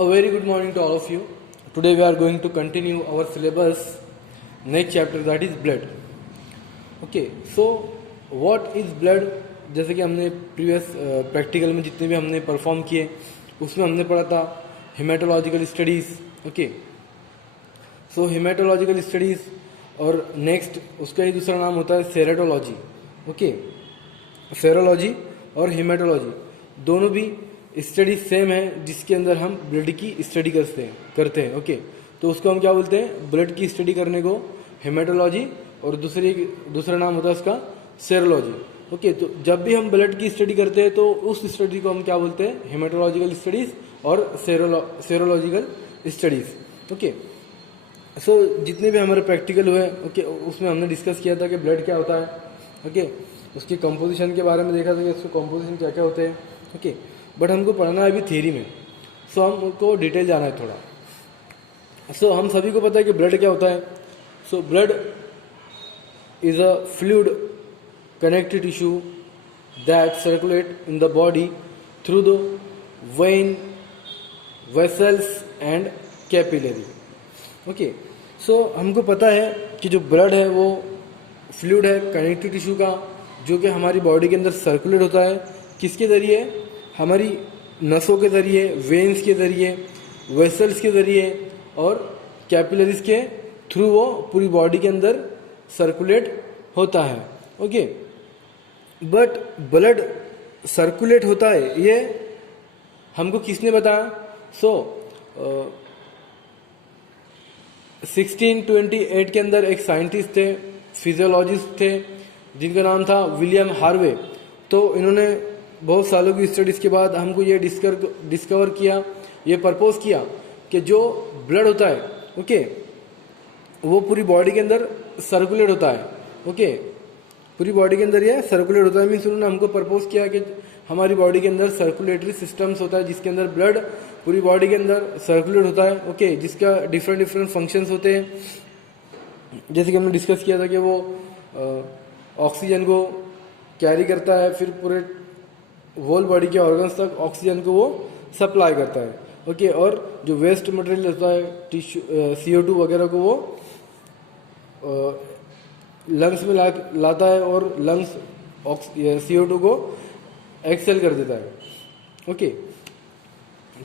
A very good morning to all of you. Today we are going to continue our syllabus, next chapter, that is blood. Okay, so what is blood? जैसे कि हमने previous practical में जितने भी हमने perform किए उसमें हमने पढ़ा था हेमेटोलॉजिकल स्टडीज़. ओके, सो हेमेटोलॉजिकल स्टडीज़ और नेक्स्ट उसका ही दूसरा नाम होता है सेरेटोलॉजी. ओके, सेरोलॉजी और हेमेटोलॉजी दोनों भी स्टडी सेम है जिसके अंदर हम ब्लड की स्टडी करते हैं. ओके, तो उसको हम क्या बोलते हैं? ब्लड की स्टडी करने को हेमेटोलॉजी और दूसरा नाम होता है उसका सेरोलॉजी. ओके, तो जब भी हम ब्लड की स्टडी करते हैं तो उस स्टडी को हम क्या बोलते हैं? हेमेटोलॉजिकल स्टडीज़ और सेरोलॉजिकल स्टडीज़. ओके, सो जितने भी हमारे प्रैक्टिकल हुए ओके उसमें हमने डिस्कस किया था कि ब्लड क्या होता है. ओके, उसकी कंपोजिशन के बारे में देखा था कि उसके कंपोजिशन क्या क्या होते हैं. ओके, बट हमको पढ़ना है अभी थियरी में, सो हमको डिटेल जाना है थोड़ा. सो हम सभी को पता है कि ब्लड क्या होता है. So blood is a fluid connective tissue that circulate in the body through the vein, vessels and capillary. Okay, so हमको पता है कि जो ब्लड है वो फ्लूइड है कनेक्टिव टिश्यू का, जो कि हमारी बॉडी के अंदर सर्कुलेट होता है. किसके ज़रिए? हमारी नसों के ज़रिए, वेन्स के ज़रिए, वेसल्स के ज़रिए और कैपिलरीज के थ्रू वो पूरी बॉडी के अंदर सर्कुलेट होता है. ओके, बट ब्लड सर्कुलेट होता है ये हमको किसने बताया? सो 1628 के अंदर एक साइंटिस्ट थे, फिजियोलॉजिस्ट थे, जिनका नाम था विलियम हार्वे. तो इन्होंने बहुत सालों की स्टडीज़ के बाद हमको ये डिस्कवर किया, ये प्रपोज किया कि जो ब्लड होता है ओके वो पूरी बॉडी के अंदर सर्कुलेट होता है. ओके, पूरी बॉडी के अंदर ये सर्कुलेट होता है. मीन्स उन्होंने हमको प्रपोज किया कि हमारी बॉडी के अंदर सर्कुलेटरी सिस्टम्स होता है जिसके अंदर ब्लड पूरी बॉडी के अंदर सर्कुलेट होता है. ओके, जिसका डिफरेंट फंक्शंस होते हैं. जैसे कि हमने डिस्कस किया था कि वो ऑक्सीजन को कैरी करता है, फिर पूरे होल बॉडी के ऑर्गन्स तक ऑक्सीजन को वो सप्लाई करता है. ओके, और जो वेस्ट मटेरियल होता है टिश्यू CO2 वगैरह को वो लंग्स में लाता है और लंग्स CO2 को एक्सेल कर देता है. ओके,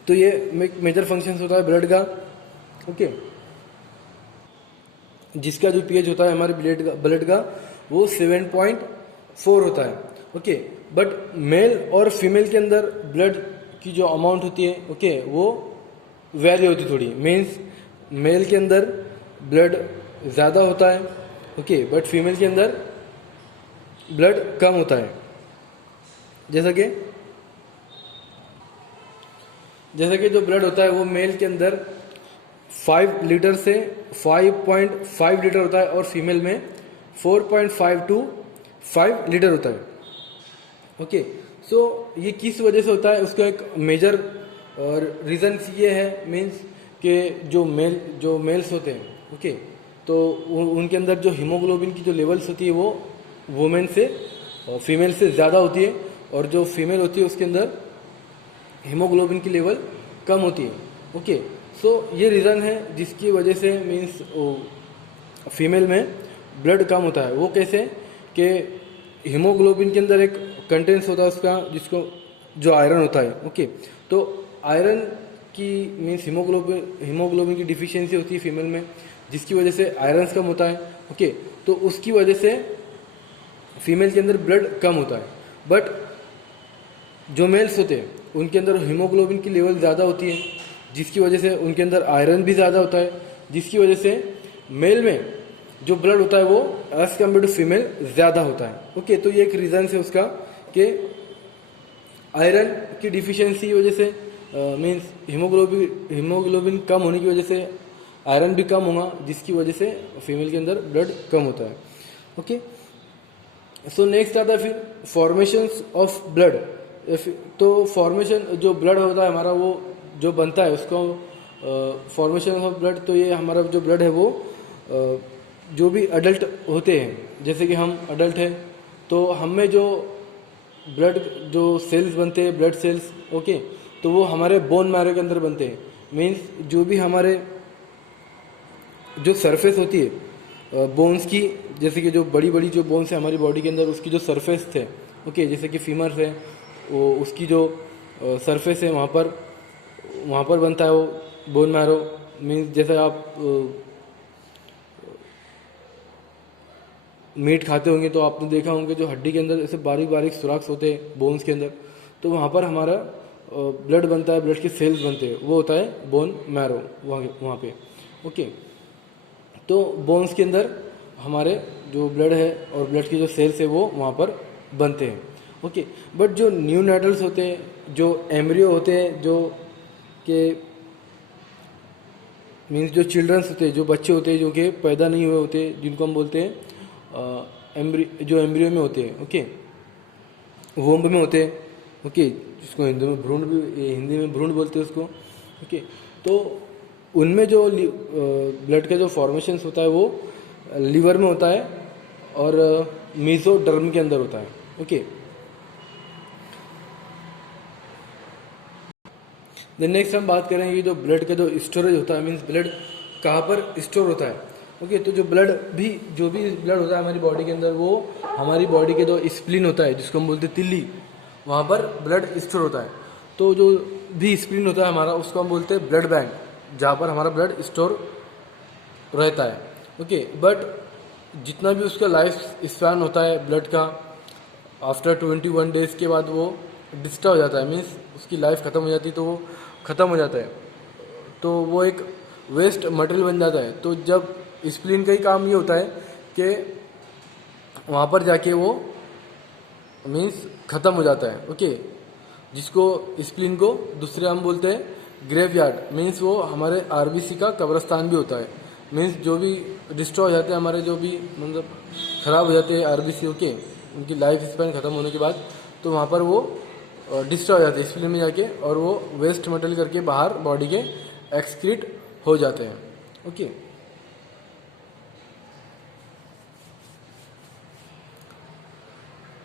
तो ये मेजर फंक्शंस होता है ब्लड का. ओके, जिसका जो pH होता है हमारे ब्लड का वो 7.4 होता है. ओके, बट मेल और फीमेल के अंदर ब्लड की जो अमाउंट होती है ओके वो वैरी होती थोड़ी. मीन्स मेल के अंदर ब्लड ज़्यादा होता है ओके, बट फीमेल के अंदर ब्लड कम होता है. जैसा कि जो ब्लड होता है वो मेल के अंदर 5 लीटर से 5.5 लीटर होता है और फीमेल में 4.5 to 5 लीटर होता है. ओके, सो ये किस वजह से होता है? उसका एक मेजर रीज़न ये है मीन्स कि जो मेल्स होते हैं ओके तो उनके अंदर जो हीमोग्लोबिन की जो लेवल्स होती है वो वुमेन से फीमेल से ज़्यादा होती है, और जो फीमेल होती है उसके अंदर हीमोग्लोबिन की लेवल कम होती है. ओके, सो ये रीज़न है जिसकी वजह से मीन्स फीमेल में ब्लड कम होता है. वो कैसे? कि हीमोग्लोबिन के अंदर एक कंटेंट्स होता है उसका जिसको जो आयरन होता है. ओके, तो आयरन की मीन्स हीमोग्लोबिन की डिफिशियंसी होती है फीमेल में, जिसकी वजह से आयरन कम होता है. ओके, तो उसकी वजह से फीमेल के अंदर ब्लड कम होता है. बट जो मेल्स होते हैं उनके अंदर हीमोग्लोबिन की लेवल ज़्यादा होती है, जिसकी वजह से उनके अंदर आयरन भी ज़्यादा होता है, जिसकी वजह से मेल में जो ब्लड होता है वो एज कम्पेयर टू फीमेल ज़्यादा होता है. ओके, तो ये एक रीज़न है उसका कि आयरन की डिफिशियंसी की वजह से मीन्स हीमोग्लोबिन कम होने की वजह से आयरन भी कम होगा, जिसकी वजह से फीमेल के अंदर ब्लड कम होता है. ओके, सो नेक्स्ट आता है फिर फॉर्मेशंस ऑफ ब्लड. तो फॉर्मेशन जो ब्लड होता है हमारा वो जो बनता है उसको फॉर्मेशन ऑफ ब्लड. तो ये हमारा जो ब्लड है वो जो भी अडल्ट होते हैं, जैसे कि हम अडल्ट हैं तो हम में जो ब्लड जो सेल्स बनते हैं ब्लड सेल्स ओके, तो वो हमारे बोन मैरो के अंदर बनते हैं. मीन्स जो भी हमारे जो सरफेस होती है बोन्स की, जैसे कि जो बड़ी बड़ी जो बोन्स है हमारी बॉडी के अंदर, उसकी जो सरफेस है, ओके, जैसे कि फीमर्स है, वो उसकी जो सरफेस है वहाँ पर बनता है वो बोन मैरो। मीन्स जैसे आप मीट खाते होंगे तो आपने देखा होंगे जो हड्डी के अंदर ऐसे बारीक बारीक सुराख होते हैं बोन्स के अंदर, तो वहाँ पर हमारा ब्लड बनता है, ब्लड के सेल्स बनते हैं, वो होता है बोन मैरो वहाँ पे, ओके। तो बोन्स के अंदर हमारे जो ब्लड है और ब्लड के जो सेल्स है वो वहाँ पर बनते हैं, ओके। बट जो न्यूनेटल्स होते हैं, जो एम्ब्रियो होते हैं, जो के मीन्स जो चिल्ड्रंस होते हैं, जो बच्चे होते हैं जो कि पैदा नहीं हुए होते, जिनको हम बोलते हैं जो एम्ब्रियो में होते हैं, ओके, वोम्ब में होते हैं, ओके, जिसको हिंदी में भ्रूण बोलते हैं उसको, ओके। तो उनमें जो ब्लड का जो फॉर्मेशंस होता है वो लीवर में होता है और मीजोडर्म के अंदर होता है, ओके। देन नेक्स्ट हम बात करेंगे जो ब्लड का जो स्टोरेज होता है, मीन्स ब्लड कहाँ पर स्टोर होता है, ओके। तो जो भी ब्लड होता है हमारी बॉडी के अंदर, वो हमारी बॉडी के जो स्प्लीन होता है, जिसको हम बोलते हैं तिल्ली, वहाँ पर ब्लड स्टोर होता है। तो जो भी स्प्लीन होता है हमारा, उसको हम बोलते हैं ब्लड बैंक, जहाँ पर हमारा ब्लड स्टोर रहता है, ओके। बट जितना भी उसका लाइफ स्पैन होता है ब्लड का, आफ्टर 21 डेज के बाद वो डिस्टर्ब हो जाता है, मीन्स उसकी लाइफ ख़त्म हो जाती है, तो वो ख़त्म हो जाता है, तो वो एक वेस्ट मटेरियल बन जाता है। तो जब स्प्लीन का ही काम ये होता है कि वहाँ पर जाके वो मीन्स ख़त्म हो जाता है, ओके। जिसको स्प्लीन को दूसरे हम बोलते हैं ग्रेवयार्ड, मीन्स वो हमारे आरबीसी का कब्रस्तान भी होता है। मीन्स जो भी डिस्ट्रॉय हो जाते हैं हमारे, जो भी मतलब ख़राब हो जाते हैं आरबीसी, ओके, उनकी लाइफ स्पैन ख़त्म होने के बाद, तो वहाँ पर वो डिस्ट्रॉय हो जाते हैं स्प्लीन में जाके, और वो वेस्ट मटेरियल करके बाहर बॉडी के एक्सक्रीट हो जाते हैं, ओके।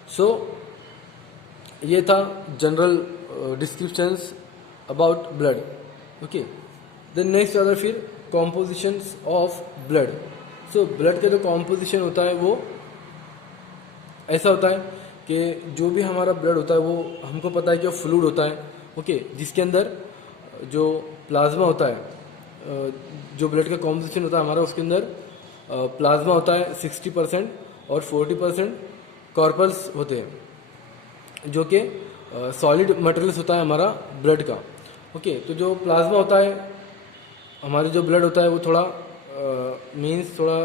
सो ये था general descriptions about blood, okay. Then next आता है फिर compositions of blood. So blood का जो कॉम्पोजिशन होता है वो ऐसा होता है कि जो भी हमारा ब्लड होता है वो हमको पता है कि वो फ्लूइड होता है, ओके, जिसके अंदर जो प्लाज्मा होता है, जो ब्लड का कॉम्पोजिशन होता है हमारा, उसके अंदर प्लाज्मा होता है 60% और 40% कॉर्पल्स होते हैं, जो कि सॉलिड मटेरियल्स होता है हमारा ब्लड का, ओके। तो जो प्लाज्मा होता है, हमारे जो ब्लड होता है वो थोड़ा मीन्स थोड़ा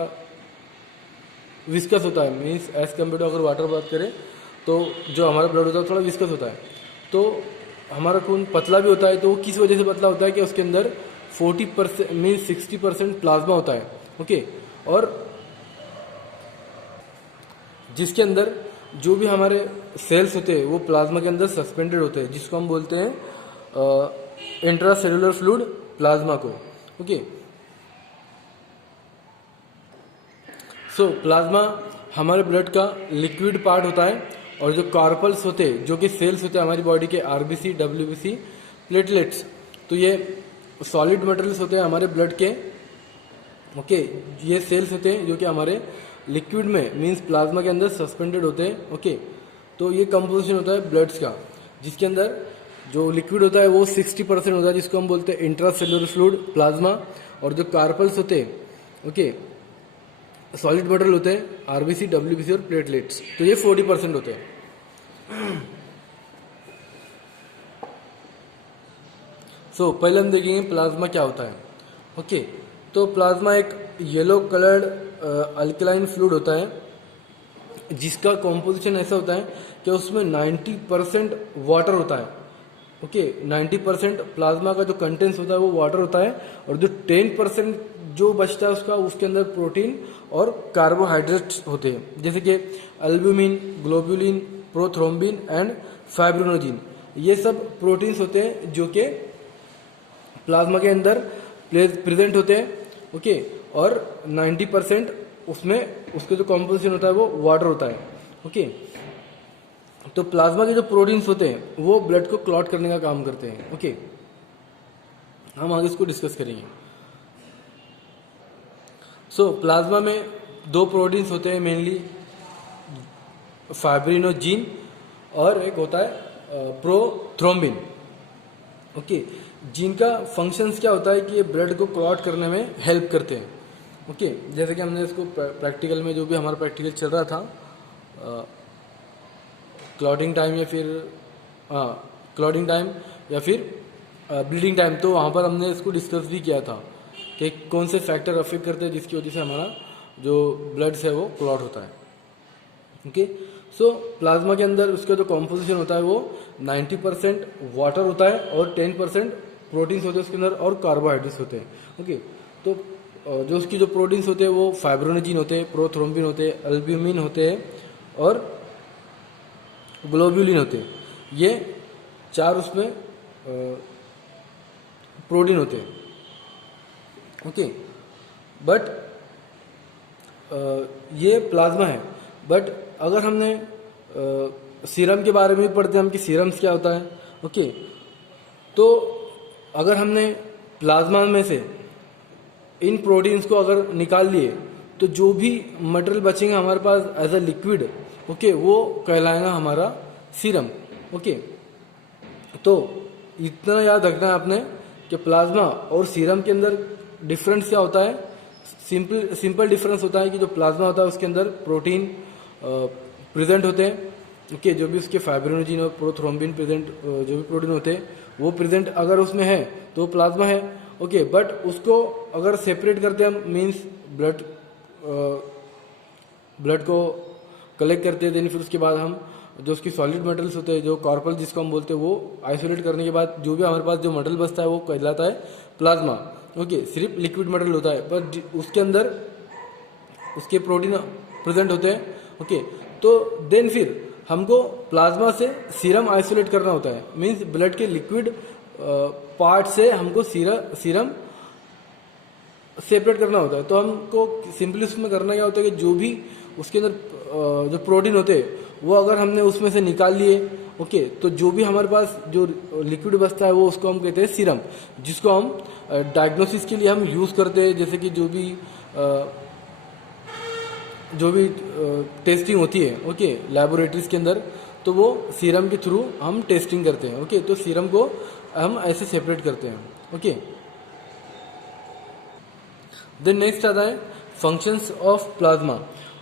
विस्कस होता है, मीन्स एज कम्पेयर टू अगर वाटर बात करें तो जो हमारा ब्लड होता है थोड़ा विस्कस होता है। तो हमारा खून पतला भी होता है, तो वो किस वजह से पतला होता है कि उसके अंदर 40% मीन्स 60% प्लाज्मा होता है, ओके। और जिसके अंदर जो भी हमारे सेल्स होते हैं वो प्लाज्मा के अंदर सस्पेंडेड होते हैं, जिसको हम बोलते हैं इंट्रासेलुलर फ्लूइड प्लाज्मा को, ओके। सो प्लाज्मा हमारे ब्लड का लिक्विड पार्ट होता है, और जो कार्पल्स होते हैं, जो कि सेल्स होते हैं हमारी बॉडी के, आरबीसी, डब्ल्यूबीसी, प्लेटलेट्स, तो ये सॉलिड मटेरियल्स होते हैं हमारे ब्लड के, ओके। ये सेल्स होते हैं जो कि हमारे लिक्विड में मीन्स प्लाज्मा के अंदर सस्पेंडेड होते हैं, ओके। तो ये कंपोजिशन होता है ब्लड्स का, जिसके अंदर जो लिक्विड होता है वो 60% होता है, जिसको हम बोलते हैं इंट्रासेलुलर फ्लूइड प्लाज्मा, और जो कार्पल्स होते हैं, ओके, सॉलिड मटेरियल होते हैं, आरबीसी, डब्ल्यूबीसी और प्लेटलेट्स, तो ये 40% होते हैं। सो पहले हम देखेंगे प्लाज्मा क्या होता है, ओके। तो प्लाज्मा एक येलो कलर्ड अल्कलाइन फ्लूइड होता है, जिसका कॉम्पोजिशन ऐसा होता है कि उसमें 90% वाटर होता है, ओके। 90% प्लाज्मा का जो कंटेंट्स होता है वो वाटर होता है, और जो 10% जो बचता है उसके अंदर प्रोटीन और कार्बोहाइड्रेट्स होते हैं, जैसे कि albumin, globulin, prothrombin and fibrinogen. ये सब प्रोटीन्स होते हैं जो कि प्लाज्मा के अंदर प्रेजेंट होते हैं, ओके। और 90% उसमें उसका जो कॉम्पोजिशन होता है वो वाटर होता है, ओके। तो प्लाज्मा के जो प्रोटीन्स होते हैं वो ब्लड को क्लॉट करने का काम करते हैं, ओके। हम आगे इसको डिस्कस करेंगे। सो प्लाज्मा में दो प्रोटीन्स होते हैं मेनली, फाइब्रिनोजीन और एक होता है प्रोथ्रोम्बिन। ओके, जिनका फंक्शंस क्या होता है कि ये ब्लड को क्लॉट करने में हेल्प करते हैं। ओके, जैसे कि हमने इसको प्रैक्टिकल में जो भी हमारा प्रैक्टिकल चल रहा था, क्लॉटिंग टाइम या फिर क्लॉटिंग टाइम या फिर ब्लीडिंग टाइम, तो वहाँ पर हमने इसको डिस्कस भी किया था कि कौन से फैक्टर अफेक्ट करते हैं जिसकी वजह से हमारा जो ब्लड है वो क्लॉट होता है। ओके, सो प्लाज्मा के अंदर उसका जो कॉम्पोजिशन होता है वो 90% वाटर होता है और 10% प्रोटीन्स होते हैं उसके अंदर और कार्बोहाइड्रेट्स होते हैं। ओके, तो जो उसकी जो प्रोटीन्स होते हैं वो फाइब्रोनोजिन होते हैं, प्रोथ्रोम्बिन होते हैं, अल्ब्यूमिन होते हैं और ग्लोब्यूलिन होते हैं। ये चार उसमें प्रोटीन होते हैं। ओके, बट ये प्लाज्मा है। बट अगर हमने सीरम के बारे में भी पढ़ते हैं हम कि सीरम्स क्या होता है। ओके, तो अगर हमने प्लाज्मा में से इन प्रोटीन्स को अगर निकाल लिए तो जो भी मटेरियल बचेगा हमारे पास एज अ लिक्विड, ओके, वो कहलाएगा हमारा सीरम। ओके, तो इतना याद रखना है आपने कि प्लाज्मा और सीरम के अंदर डिफरेंस क्या होता है। सिंपल डिफरेंस होता है कि जो प्लाज्मा होता है उसके अंदर प्रोटीन प्रेजेंट होते हैं। ओके, जो भी उसके फाइब्रिनोजिन और प्रोथ्रोम्बिन प्रेजेंट जो भी प्रोटीन होते हैं वो प्रेजेंट अगर उसमें है तो प्लाज्मा है। ओके, बट उसको अगर सेपरेट करते हैं हम, मीन्स ब्लड को कलेक्ट करते हैं, देन फिर उसके बाद हम जो उसकी सॉलिड मटेरियल्स होते हैं, जो कॉर्पल जिसको हम बोलते हैं, वो आइसोलेट करने के बाद जो भी हमारे पास जो मटेरियल बचता है वो कहलाता है प्लाज्मा। ओके, सिर्फ लिक्विड मटेरियल होता है पर उसके अंदर उसके प्रोटीन प्रेजेंट होते हैं। ओके, तो देन फिर हमको प्लाज्मा से सीरम आइसोलेट करना होता है, मीन्स ब्लड के लिक्विड पार्ट से हमको सीरम सेपरेट करना होता है। तो हमको सिंपली उसमें करना क्या होता है कि जो भी उसके अंदर जो प्रोटीन होते हैं वो अगर हमने उसमें से निकाल लिए, ओके, तो जो भी हमारे पास जो लिक्विड बचता है वो उसको हम कहते हैं सीरम, जिसको हम डायग्नोसिस के लिए हम यूज़ करते हैं। जैसे कि जो भी टेस्टिंग होती है, ओके, लैबोरेटरीज के अंदर, तो वो सीरम के थ्रू हम टेस्टिंग करते हैं। ओके, तो सीरम को हम ऐसे सेपरेट करते हैं। ओके, देन नेक्स्ट आता है फंक्शंस ऑफ प्लाज्मा।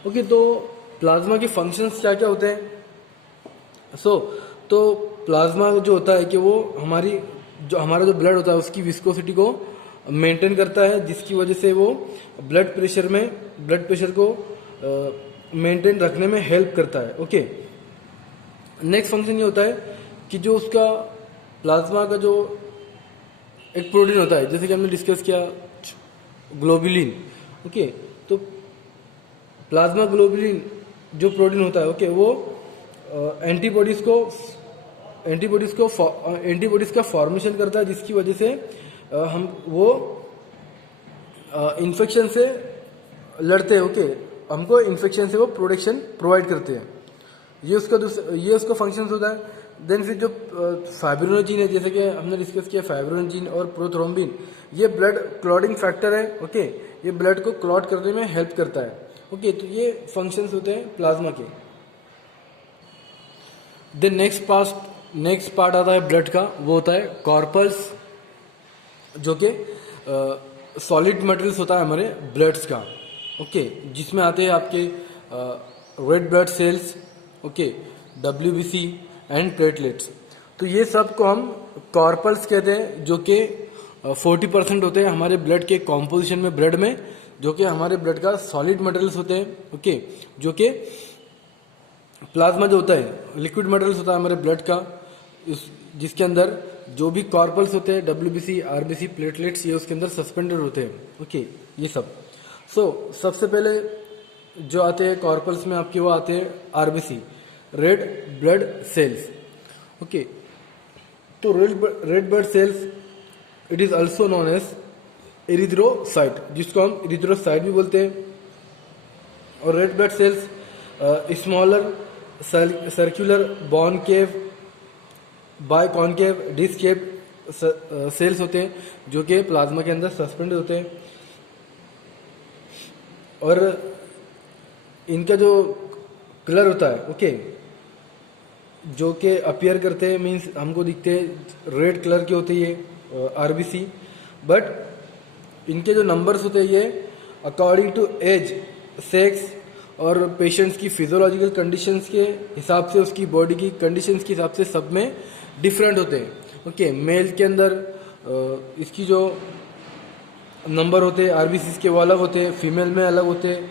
ओके, तो प्लाज्मा के फंक्शंस क्या क्या होते हैं। तो प्लाज्मा जो होता है कि वो हमारा जो ब्लड होता है उसकी विस्कोसिटी को मेंटेन करता है, जिसकी वजह से वो ब्लड प्रेशर को मेंटेन रखने में हेल्प करता है। ओके, नेक्स्ट फंक्शन ये होता है कि जो उसका प्लाज्मा का जो एक प्रोटीन होता है, जैसे कि हमने डिस्कस किया ग्लोबुलिन। ओके, तो प्लाज्मा ग्लोबुलिन जो प्रोटीन होता है, ओके, वो एंटीबॉडीज का फॉर्मेशन करता है, जिसकी वजह से हम वो इन्फेक्शन से लड़ते हैं। ओके, हमको इन्फेक्शन से वो प्रोटेक्शन प्रोवाइड करते हैं। ये उसका फंक्शन होता है। देन फिर जो फाइब्रिनोजिन है, जैसे कि हमने डिस्कस किया फाइब्रिनोजिन और प्रोथ्रोम्बिन, ये ब्लड क्लॉटिंग फैक्टर है। ओके, ये ब्लड को क्लॉट करने में हेल्प करता है। ओके, तो ये फंक्शंस होते हैं प्लाज्मा के। देन नेक्स्ट पार्ट आता है ब्लड का, वो होता है कॉर्पल्स, जो कि सॉलिड मटेरियल्स होता है हमारे ब्लड्स का। ओके, जिसमें आते हैं आपके red blood cells, okay, WBC and platelets. तो ये सब को हम कॉर्पल्स कहते हैं, जो कि 40% होते हैं हमारे ब्लड के कॉम्पोजिशन में, ब्लड में, जो कि हमारे ब्लड का सॉलिड मटेरियल्स होते हैं। ओके, जो कि प्लाज्मा जो होता है लिक्विड मटेरियल्स होता है हमारे ब्लड का, जिसके अंदर जो भी कॉर्पल्स होते हैं, WBC, RBC, प्लेटलेट्स, ये उसके अंदर सस्पेंडेड होते हैं। ओके, ये सब। सबसे पहले जो आते हैं कॉर्पल्स में आपके, वो आते हैं RBC, red blood cells. Okay, तो red blood cells it is also known as erythrocyte, जिसको हम एरिथ्रोसाइट भी बोलते हैं। और red blood cells smaller circular, concave, biconcave, disc shape cells होते हैं जो कि प्लाज्मा के अंदर सस्पेंड होते हैं, और इनका जो कलर होता है ओके, जो कि अपीयर करते हैं, मीन्स हमको दिखते हैं रेड कलर के होते हैं ये आरबीसी। बट इनके जो नंबर्स होते हैं ये अकॉर्डिंग टू एज, सेक्स और पेशेंट्स की फिजियोलॉजिकल कंडीशंस के हिसाब से, उसकी बॉडी की कंडीशंस के हिसाब से सब में डिफरेंट होते हैं ओके। मेल के अंदर इसकी जो नंबर होते हैं आरबीसी के वो अलग होते हैं, फीमेल में अलग होते हैं,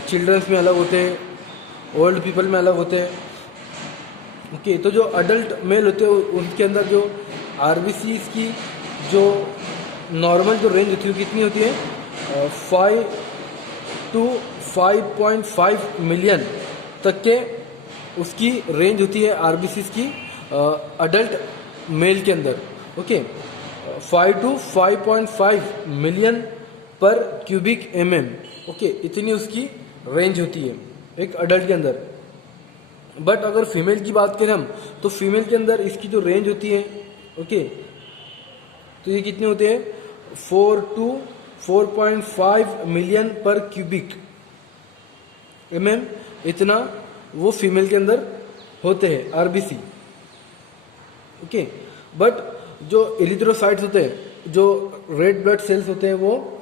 चिल्ड्रंस में अलग होते हैं, ओल्ड पीपल में अलग होते हैं ओके। तो जो अडल्ट मेल होते हैं उनके अंदर जो आरबीसी की जो नॉर्मल जो रेंज होती है कितनी होती है, 5 to 5.5 मिलियन तक के उसकी रेंज होती है आरबीसी की अडल्ट मेल के अंदर ओके। 5 to 5.5 मिलियन पर क्यूबिक एमएम ओके, इतनी उसकी रेंज होती है एक अडल्ट के अंदर। बट अगर फीमेल की बात करें हम, तो फीमेल के अंदर इसकी जो रेंज होती है ओके, तो ये कितनी होती है 4 to 4.5 मिलियन पर क्यूबिक एमएम, इतना वो फीमेल के अंदर होते हैं आरबीसी ओके। बट जो एरिथ्रोसाइट्स होते हैं, जो रेड ब्लड सेल्स होते हैं, वो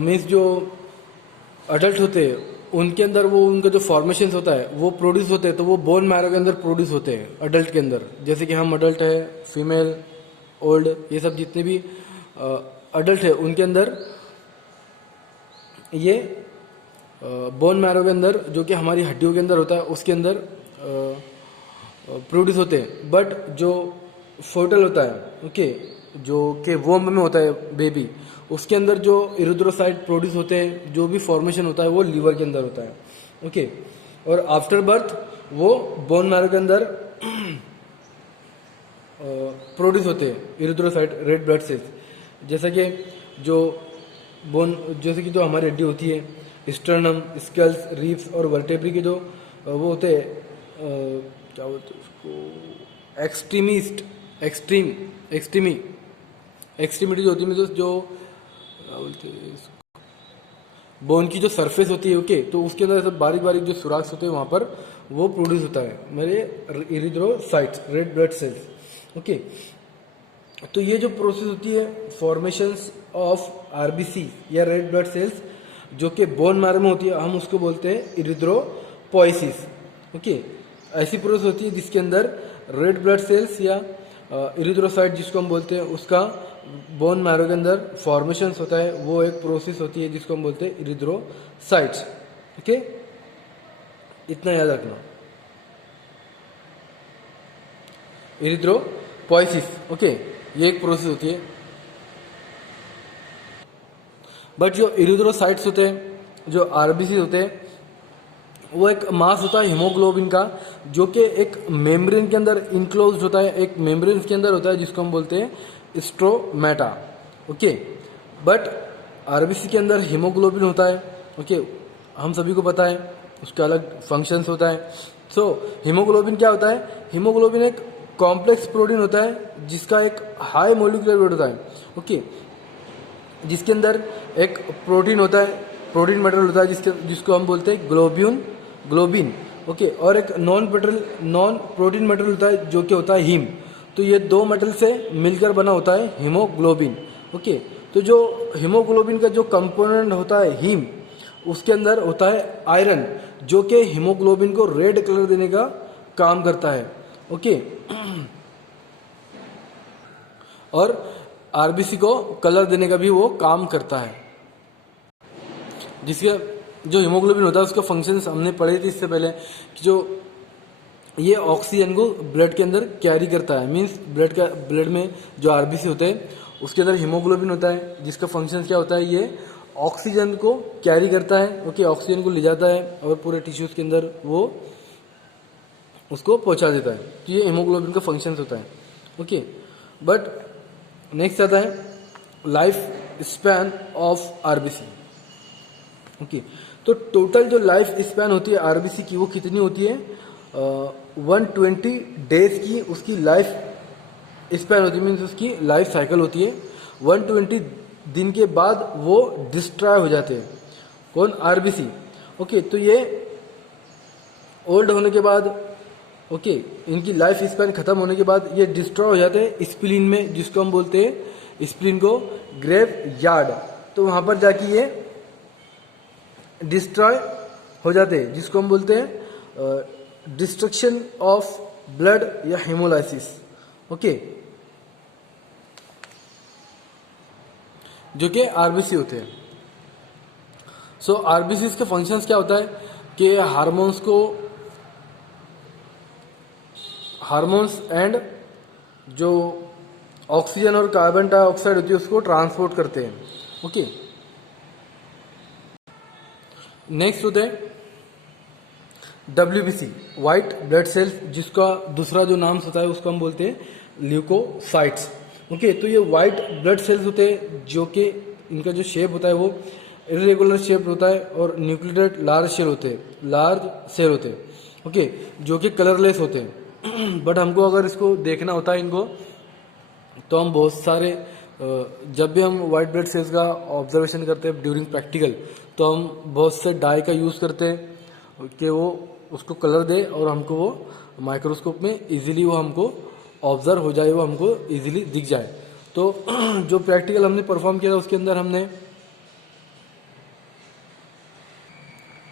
मीन्स जो अडल्ट होते हैं उनके अंदर वो उनका जो फॉर्मेशन होता है वो प्रोड्यूस होते हैं, तो वो बोन मैरो के अंदर प्रोड्यूस होते हैं अडल्ट के अंदर। जैसे कि हम अडल्ट है, फीमेल, ओल्ड, ये सब जितने भी अडल्ट है उनके अंदर ये बोन मैरो के अंदर, जो कि हमारी हड्डियों के अंदर होता है, उसके अंदर प्रोड्यूस होते हैं। बट जो फोटल होता है ओके, जो कि वोम्ब में होता है बेबी, उसके अंदर जो इरिथ्रोसाइट प्रोड्यूस होते हैं, जो भी फॉर्मेशन होता है वो लीवर के अंदर होता है ओके। और आफ्टर बर्थ वो बोन मैरो के अंदर प्रोड्यूस होते हैं इरिथ्रोसाइट रेड ब्लड सेल्स। जैसा कि जो बोन, जैसे कि जो हमारी हड्डी होती है, स्टर्नम, स्कल्स, रिब्स और वर्टेब्री के जो वो होते हैं, क्या बोलते हैं उसको, एक्सट्रीमिटी जो होती है, जो क्या बोलते हैं, बोन की जो सरफेस होती है ओके, तो उसके अंदर सब बारीक बारीक जो सुराख होते हैं वहाँ पर वो प्रोड्यूस होता है मेरे erythrocytes red blood cells okay. तो ये जो प्रोसेस होती है फॉर्मेशंस ऑफ आरबीसी या रेड ब्लड सेल्स जो कि बोन मैरो में होती है, हम उसको बोलते हैं इरिथ्रोपोइसिस ओके। ऐसी प्रोसेस होती है जिसके अंदर रेड ब्लड सेल्स या इरिथ्रोसाइट जिसको हम बोलते हैं उसका बोन मैरो के अंदर फॉर्मेशन होता है, वो एक प्रोसेस होती है जिसको हम बोलते हैं इरिथ्रोसाइट्स ओके। इतना याद रखना, इरिथ्रोपोइसिस ओके, ये एक प्रोसेस होती है। बट जो इरिथ्रोसाइट्स होते हैं, जो आरबीसी होते हैं, वो एक मास होता है हीमोग्लोबिन का, जो कि एक मेम्ब्रेन के अंदर इनक्लोज्ड होता है, एक मेम्ब्रेन के अंदर होता है जिसको हम बोलते हैं स्ट्रोमेटा ओके। बट आरबीसी के अंदर हीमोग्लोबिन होता है ओके, हम सभी को पता है उसका अलग फंक्शंस होता है। सो हीमोग्लोबिन क्या होता है, हीमोग्लोबिन एक कॉम्प्लेक्स प्रोटीन होता है जिसका एक हाई मोलिकुलर वेट होता है ओके, जिसके अंदर एक प्रोटीन होता है, प्रोटीन मटेरियल होता है जिसको हम बोलते हैं ग्लोबिन ओके, और एक नॉन प्रोटीन मटेरियल होता है जो कि होता है हीम। तो ये दो मटेरियल से मिलकर बना होता है हीमोग्लोबिन ओके। तो जो हीमोग्लोबिन का जो कंपोनेंट होता है हीम, उसके अंदर होता है आयरन, जो कि हीमोग्लोबिन को रेड कलर देने का काम करता है ओके। और आरबीसी को कलर देने का भी वो काम करता है। जिसके जो हीमोग्लोबिन होता है उसका फंक्शंस हमने पढ़े थे इससे पहले कि जो ये ऑक्सीजन को ब्लड के अंदर कैरी करता है, मींस ब्लड में जो आरबीसी होते हैं उसके अंदर हीमोग्लोबिन होता है जिसका फंक्शन क्या होता है, ये ऑक्सीजन को कैरी करता है ओके, ऑक्सीजन को ले जाता है और पूरे टिश्यूज के अंदर वो उसको पहुंचा देता है। तो ये हीमोग्लोबिन का फंक्शन होता है ओके। बट नेक्स्ट आता है life span of RBC okay. तो टोटल जो लाइफ स्पैन होती है आरबीसी की वो कितनी होती है, 120 डेज की उसकी लाइफ स्पैन होती है, मीन्स उसकी लाइफ साइकिल होती है। 120 दिन के बाद वो डिस्ट्रॉय हो जाते हैं। कौन? आरबीसी। ओके, तो ये ओल्ड होने के बाद, ओके, इनकी लाइफ स्पैन खत्म होने के बाद ये डिस्ट्रॉय हो जाते हैं स्प्लीन में, जिसको हम बोलते हैं स्प्लीन को ग्रेव यार्ड। तो वहां पर जाके ये डिस्ट्रॉय हो जाते हैं, जिसको हम बोलते हैं डिस्ट्रक्शन ऑफ ब्लड या हेमोलाइसिस। ओके, जो कि आरबीसी होते हैं। सो आरबीसी के फंक्शंस क्या होता है कि हार्मोन्स एंड जो ऑक्सीजन और कार्बन डाइऑक्साइड होती है उसको ट्रांसपोर्ट करते हैं। ओके, नेक्स्ट होते हैं डब्ल्यूबीसी, व्हाइट ब्लड सेल्स, जिसका दूसरा जो नाम होता है उसको हम बोलते हैं ल्यूकोसाइट्स। ओके, तो ये व्हाइट ब्लड सेल्स होते हैं जो कि इनका जो शेप होता है वो इरेगुलर शेप होता है और न्यूक्लिएटेड लार्ज सेल होते हैं। ओके, जो कि कलरलेस होते हैं। बट हमको अगर इसको देखना होता है इनको, तो हम बहुत सारे जब भी हम व्हाइट ब्लड सेल्स का ऑब्जर्वेशन करते हैं ड्यूरिंग प्रैक्टिकल, तो हम बहुत से डाई का यूज़ करते हैं कि वो उसको कलर दे और हमको वो माइक्रोस्कोप में इजीली वो हमको ऑब्जर्व हो जाए, वो हमको इजीली दिख जाए। तो जो प्रैक्टिकल हमने परफॉर्म किया था उसके अंदर हमने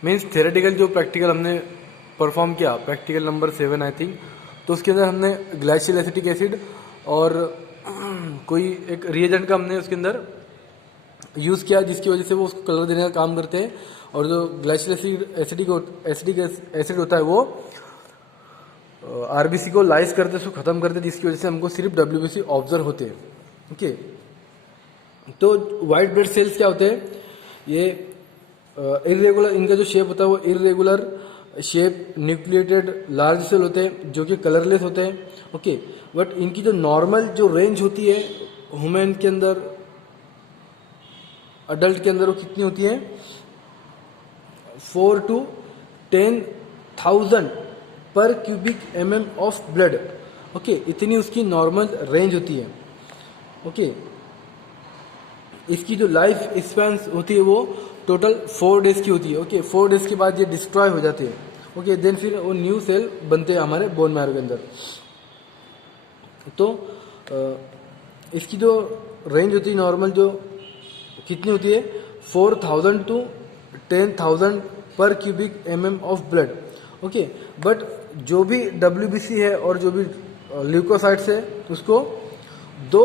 मीन्स थेरेटिकल जो प्रैक्टिकल हमने परफॉर्म किया, प्रैक्टिकल नंबर 7 आई थिंक, तो उसके अंदर हमने ग्लाइसिल एसिटिक एसिड और कोई एक रिएजेंट का हमने उसके अंदर यूज़ किया, जिसकी वजह से वो उसको कलर देने का काम करते हैं। और जो ग्लाइसिल एसिडिक एसिड होता है वो आरबीसी को लाइस करते, उसको खत्म करते, जिसकी वजह से हमको सिर्फ डब्ल्यूबीसी ऑब्जर्व होते हैं। ओके, तो व्हाइट ब्लड सेल्स क्या होते हैं? ये इरेगुलर, इनका जो शेप होता है वो irregular shape nucleated large cell होते हैं जो कि कलरलेस होते हैं। ओके, बट इनकी जो नॉर्मल जो रेंज होती है ह्यूमन के अंदर, अडल्ट के अंदर, वो कितनी होती है? 4 to 10,000 पर cubic mm of blood. Okay, इतनी उसकी नॉर्मल रेंज होती है। ओके, इसकी जो लाइफ स्पैन होती है वो टोटल 4 डेज की होती है। ओके, 4 डेज के बाद ये डिस्ट्रॉय हो जाते हैं। ओके, देन फिर वो न्यू सेल बनते हैं हमारे बोन मैरो के अंदर। तो इसकी जो रेंज होती है नॉर्मल, जो कितनी होती है? 4,000 to 10,000 पर cubic mm of blood. Okay, but जो भी डब्ल्यूबीसी है और जो भी ल्यूकोसाइट्स है उसको दो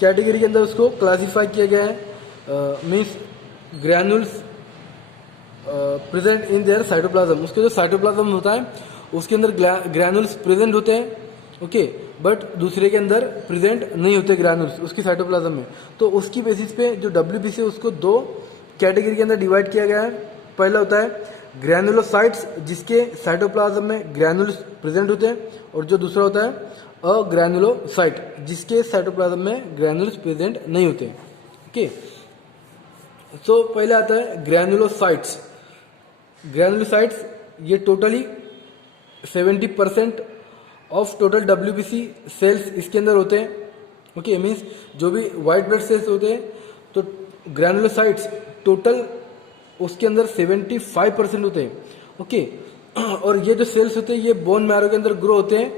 कैटेगरी के अंदर उसको क्लासिफाई किया गया है। Means granules present in their cytoplasm, उसके जो साइटोप्लाज्म होता है उसके अंदर ग्रैनुल्स प्रेजेंट होते हैं। ओके, बट दूसरे के अंदर प्रेजेंट नहीं होते ग्रैनुल्स उसकी साइटोप्लाज्म में। तो उसकी बेसिस पे जो डब्ल्यूबीसी है उसको दो कैटेगरी के अंदर डिवाइड किया गया है। पहला होता है ग्रैनुलोसाइट्स, जिसके साइटोप्लाज्म में ग्रैनुल्स प्रेजेंट होते हैं, और जो दूसरा होता है अग्रैनुलोसाइट, जिसके साइटोप्लाज्म में ग्रैनुल्स प्रेजेंट नहीं होते। ओके, सो पहले आता है ग्रैनुलोसाइट्स। ग्रैनुलोसाइट्स ये totally 70% of total WBC cells इसके अंदर होते हैं। ओके, मीन्स जो भी व्हाइट ब्लड सेल्स होते हैं तो ग्रैनुलोसाइट्स टोटल उसके अंदर 75% होते हैं। ओके, और ये जो सेल्स होते हैं ये बोन मैरो के अंदर ग्रो होते हैं,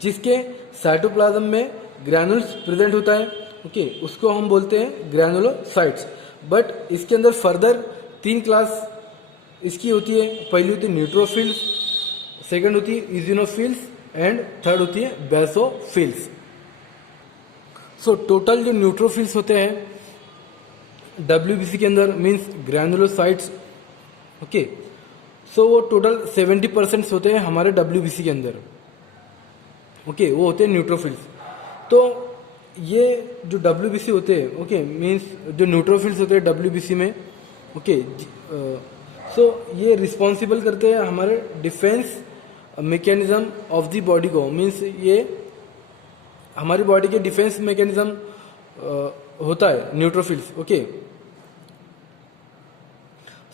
जिसके साइटोप्लाज्म में ग्रैनुल्स प्रेजेंट होता है। ओके, उसको हम बोलते हैं ग्रैनुलोसाइट्स। बट इसके अंदर फर्दर 3 क्लास इसकी होती है। पहली होती है न्यूट्रोफिल्स, सेकंड होती है इजिनोफिल्स एंड थर्ड होती है बेसोफिल्स। सो टोटल जो न्यूट्रोफिल्स होते हैं डब्ल्यूबीसी के अंदर मींस ग्रैनुलोसाइट्स। ओके, सो वो टोटल 70% होते हैं हमारे डब्ल्यूबीसी के अंदर। ओके, वो होते हैं न्यूट्रोफिल्स। तो ये जो डब्ल्यूबीसी होते हैं, ओके, मींस जो न्यूट्रोफिल्स होते हैं डब्ल्यूबीसी में, ओके, सो ये रिस्पॉन्सिबल करते हैं हमारे defence mechanism of the body को। मींस ये हमारी बॉडी के डिफेंस मैकेनिज्म होता है न्यूट्रोफिल्स। ओके,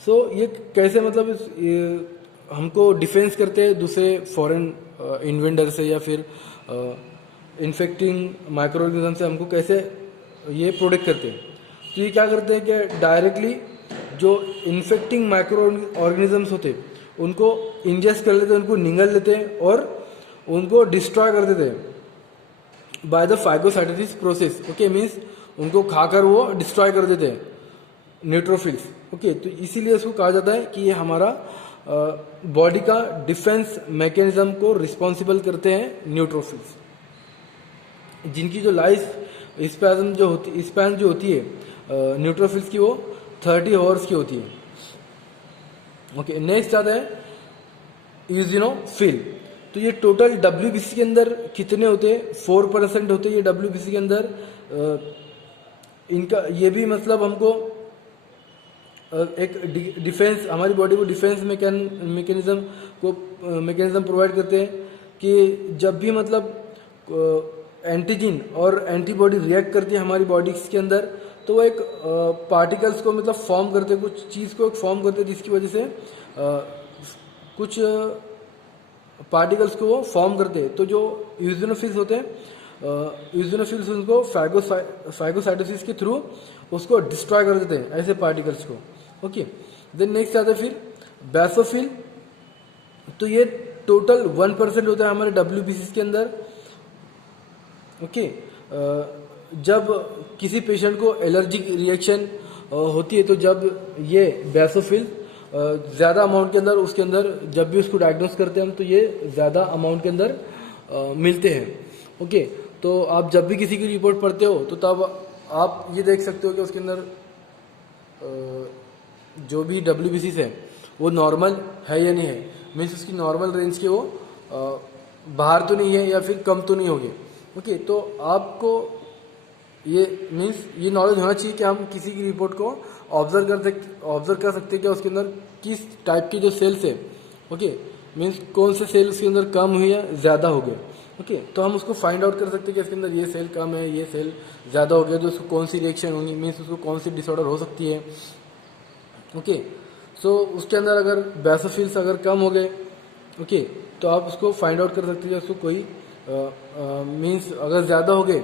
सो ये कैसे, मतलब ये हमको डिफेंस करते हैं दूसरे फॉरेन इन्वेंडर से या फिर इन्फेक्टिंग माइक्रो ऑर्गेनिज्म से हमको कैसे ये प्रोटेक्ट करते हैं। तो ये क्या करते हैं कि डायरेक्टली जो इन्फेक्टिंग माइक्रो ऑर्गेनिजम्स होते हैं उनको इंजेस्ट कर लेते हैं, उनको निगल लेते हैं और उनको डिस्ट्रॉय कर देते हैं by the phagocytosis process. Okay, means उनको खाकर वो डिस्ट्रॉय कर देते हैं न्यूट्रोफिल्स। ओके, तो इसीलिए इसको कहा जाता है कि ये हमारा बॉडी का डिफेंस मैकेनिज्म को रिस्पॉन्सिबल करते हैं न्यूट्रोफिल्स, जिनकी जो लाइफ स्पैन जो होती है न्यूट्रोफिल्स की वो 30 आवर्स की होती है। ओके, नेक्स्ट आता है ईओसिनोफिल। तो ये टोटल डब्ल्यूबीसी के अंदर कितने होते हैं? 4% होते हैं ये डब्ल्यूबीसी के अंदर। इनका ये भी मतलब हमको एक डिफेंस, हमारी बॉडी को डिफेंस मैकेनिज्म प्रोवाइड करते हैं कि जब भी मतलब एंटीजन और एंटीबॉडी रिएक्ट करती है हमारी बॉडी के अंदर, तो वो एक पार्टिकल्स को मतलब फॉर्म करते हैं, कुछ चीज़ को फॉर्म करते हैं जिसकी वजह से कुछ पार्टिकल्स को वो फॉर्म करते हैं। तो जो यूजिनोफिल्स होते हैं, यूजिनोफिल्स उनको फाइगोसाइटोसिस के थ्रू उसको डिस्ट्रॉय कर देते हैं ऐसे पार्टिकल्स को। ओके, देन नेक्स्ट आता है फिर बेसोफिल। तो ये टोटल 1% होता है हमारे डब्ल्यूबीसी के अंदर। ओके, जब किसी पेशेंट को एलर्जिक रिएक्शन होती है तो जब ये बेसोफिल ज़्यादा अमाउंट के अंदर उसके अंदर जब भी उसको डायग्नोस करते हैं हम, तो ये ज़्यादा अमाउंट के अंदर मिलते हैं। ओके, तो आप जब भी किसी की रिपोर्ट पढ़ते हो तो तब आप ये देख सकते हो कि उसके अंदर जो भी डब्ल्यूबीसीज है वो नॉर्मल है या नहीं है, मीन्स उसकी नॉर्मल रेंज के वो बाहर तो नहीं है या फिर कम तो नहीं होगी। ओके, तो आपको ये मीन्स ये नॉलेज होना चाहिए कि हम किसी की रिपोर्ट को ऑब्जर्व कर सकते हैं कि उसके अंदर किस टाइप के जो सेल्स है। ओके, मीन्स कौन से सेल उसके अंदर कम हुए या ज़्यादा हो गए। ओके, तो हम उसको फाइंड आउट कर सकते हैं कि इसके अंदर ये सेल कम है, ये सेल ज़्यादा हो गया, तो उसको कौन सी रिएक्शन होगी, मीन्स उसको कौन सी डिसऑर्डर हो सकती है। ओके, सो उसके अंदर अगर बेसोफिल्स अगर कम हो गए, ओके, तो आप उसको फाइंड आउट कर सकते हैं उसको कोई मीन्स अगर ज़्यादा हो गए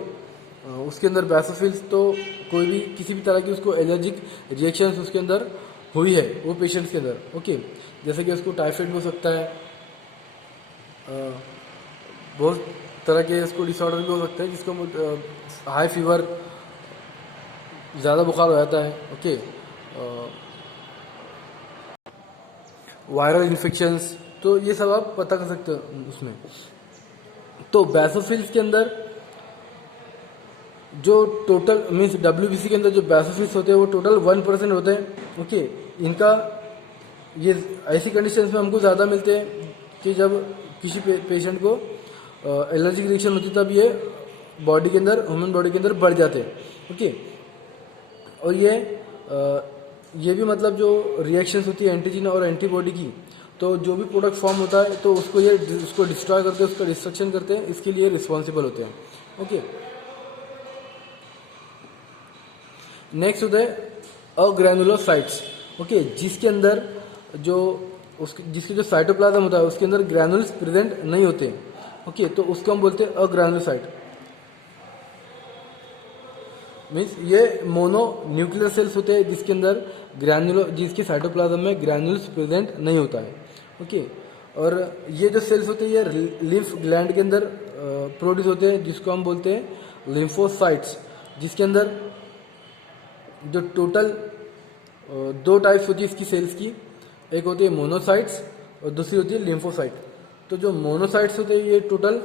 उसके अंदर बेसोफिल्स, तो कोई भी किसी भी तरह की उसको एलर्जिक रिएक्शंस उसके अंदर हुई है वो पेशेंट्स के अंदर। ओके, जैसे कि उसको टाइफाइड हो सकता है, बहुत तरह के इसको डिसऑर्डर भी हो सकते हैं जिसको हाई फीवर, ज़्यादा बुखार हो जाता है। ओके, वायरल इन्फेक्शंस, तो ये सब आप पता कर सकते हो उसमें। तो बेसोफिल्स के अंदर जो टोटल मीन्स डब्ल्यूबीसी के अंदर जो बेसोफिल्स होते हैं वो टोटल 1% होते हैं। ओके, इनका ये ऐसी कंडीशंस में हमको ज़्यादा मिलते हैं कि जब किसी पेशेंट को एलर्जिक रिएक्शन होती है तब ये बॉडी के अंदर, ह्यूमन बॉडी के अंदर बढ़ जाते हैं। ओके, और ये भी मतलब जो रिएक्शंस होती है एंटीजन और एंटीबॉडी की, तो जो भी प्रोडक्ट फॉर्म होता है तो उसको डिस्ट्रॉय करते हैं, उसका डिस्ट्रक्शन करते हैं, इसके लिए रिस्पॉन्सिबल होते हैं। ओके, नेक्स्ट होता है अग्रैनुलोसाइट्स। ओके, जिसके अंदर जिसके जो साइटोप्लाज्म होता है उसके अंदर ग्रैनुल्स प्रेजेंट नहीं होते। ओके, तो उसको हम बोलते हैं अग्रैनुलोसाइट। मीन्स ये मोनो न्यूक्लियर सेल्स होते हैं जिसके अंदर जिसके साइटोप्लाज्म में ग्रैनुल्स प्रेजेंट नहीं होता है। ओके, और ये जो सेल्स होते हैं ये लिम्फ ग्लैंड के अंदर प्रोड्यूस होते हैं जिसको हम बोलते हैं लिम्फोसाइट्स, जिसके अंदर जो टोटल 2 टाइप्स होती है इसकी सेल्स की, एक होती है मोनोसाइट्स और दूसरी होती है लिम्फोसाइट। तो जो मोनोसाइट्स होते हैं ये टोटल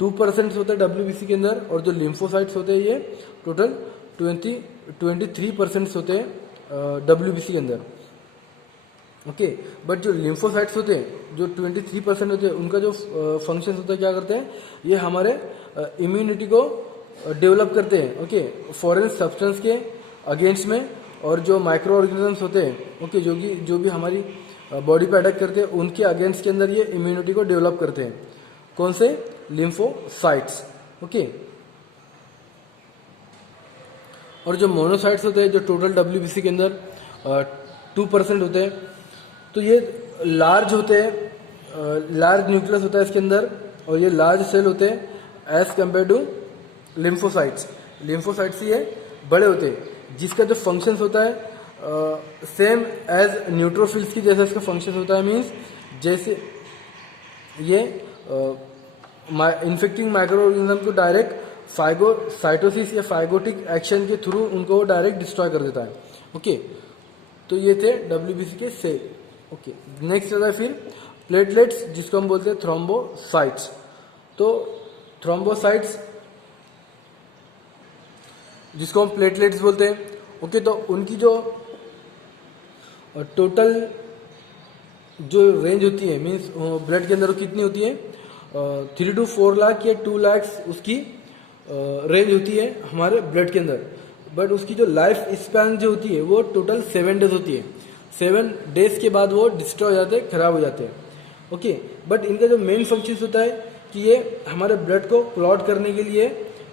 2% होता है डब्ल्यूबीसी के अंदर, और जो लिम्फोसाइट्स होते हैं ये टोटल 23% होते हैं डब्ल्यूबीसी के अंदर। ओके, बट जो लिम्फोसाइट्स होते हैं जो 23% होते हैं उनका जो फंक्शन होता है क्या करते हैं, ये हमारे इम्यूनिटी को डेवलप करते हैं। ओके, फॉरेन सब्सटेंस के अगेंस्ट में, और जो माइक्रो ऑर्गेनिजम्स होते हैं ओके जो भी हमारी बॉडी पे अटैक करते हैं उनके अगेंस्ट के अंदर ये इम्यूनिटी को डेवलप करते हैं। कौन से? लिम्फोसाइट्स। ओके, और जो मोनोसाइट्स होते हैं जो टोटल डब्ल्यूबीसी के अंदर 2% होते हैं, तो ये लार्ज होते हैं, लार्ज न्यूक्लियस होता है इसके अंदर, और ये लार्ज सेल होते हैं as compare to lymphocytes. Lymphocytes ये बड़े होते हैं, जिसका जो फंक्शंस होता है सेम एज न्यूट्रोफिल्स की जैसा इसका फंक्शन होता है। मीन्स जैसे ये इन्फेक्टिंग माइक्रो ऑर्गेनिज्म को डायरेक्ट फाइगोसाइटोसिस या फाइगोटिक एक्शन के थ्रू उनको डायरेक्ट डिस्ट्रॉय कर देता है। ओके, तो ये थे WBC के सेल। ओके, नेक्स्ट आता है फिर प्लेटलेट्स, जिसको हम बोलते हैं थ्रोम्बोसाइट्स। तो थ्रोम्बोसाइट्स जिसको हम प्लेटलेट्स बोलते हैं। ओके, तो उनकी जो टोटल जो रेंज होती है, मीन्स ब्लड के अंदर कितनी होती है, 3 to 4 लाख या 2 लाख उसकी रेंज होती है हमारे ब्लड के अंदर। बट उसकी जो लाइफ स्पैन जो होती है वो टोटल 7 डेज होती है। 7 डेज के बाद वो डिस्ट्रॉय हो जाते हैं, खराब हो जाते हैं। ओके, बट इनका जो मेन फंक्शन होता है कि ये हमारे ब्लड को क्लॉट करने के लिए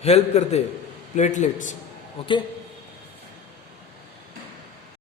हेल्प करते हैं, प्लेटलेट्स। ओके।